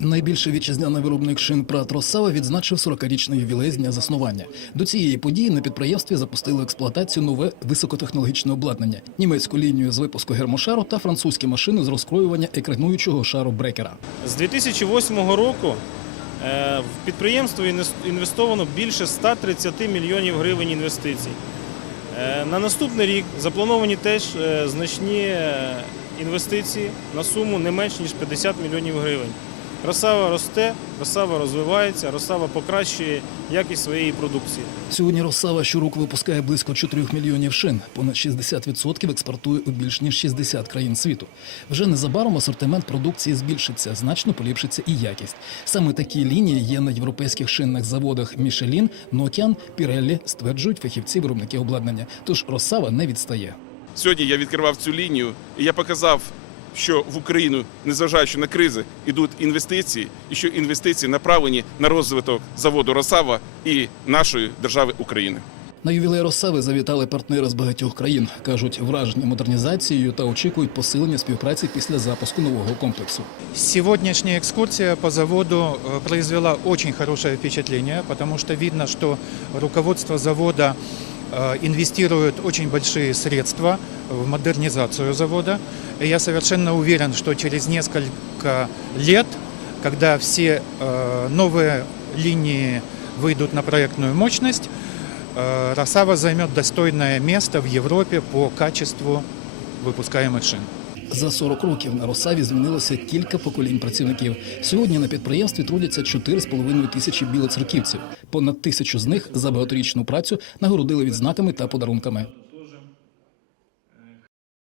Найбільший вітчизняний виробник шин Прат Росава відзначив 40-річний ювілей з дня заснування. До цієї події на підприємстві запустили експлуатацію нове високотехнологічне обладнання, німецьку лінію з випуску гермошару та французькі машини з розкроювання екрануючого шару брекера. З 2008 року е, в підприємство інвестовано більше 130 мільйонів гривень інвестицій. Е, На наступний рік заплановані теж е, значні інвестиції на суму не менш ніж 50 мільйонів гривень. Росава росте, Росава розвивається, Росава покращує якість своєї продукції. Сьогодні Росава щороку випускає близько 4 мільйонів шин. Понад 60% експортує у більш ніж 60 країн світу. Вже незабаром асортимент продукції збільшиться, значно поліпшиться і якість. Саме такі лінії є на європейських шинних заводах Мішелін, Nokian, Pirelli, стверджують фахівці виробники обладнання. Тож Росава не відстає. Сьогодні я відкривав цю лінію, і я показав, що в Україну, незважаючи на кризи, йдуть інвестиції, і що інвестиції направлені на розвиток заводу Росава і нашої держави України. На ювілей Росави завітали партнери з багатьох країн. кажуть, вражені модернізацією та очікують посилення співпраці після запуску нового комплексу. Сегодняшняя экскурсия по заводу э, произвела очень хорошее впечатление, потому что видно, что руководство завода э, инвестирует очень большие средства в модернизацию завода. И я совершенно уверен, что через несколько лет, когда все э, новые линии выйдут на проектную мощность, э, Росава займет достойное место в Европе по качеству выпускаемых шин. За 40 років на Росаві змінилося кілька поколінь працівників. Сьогодні на підприємстві трудяться 4,5 тисячі білоцерківців. Понад тисячу з них за багаторічну працю нагородили відзнаками та подарунками.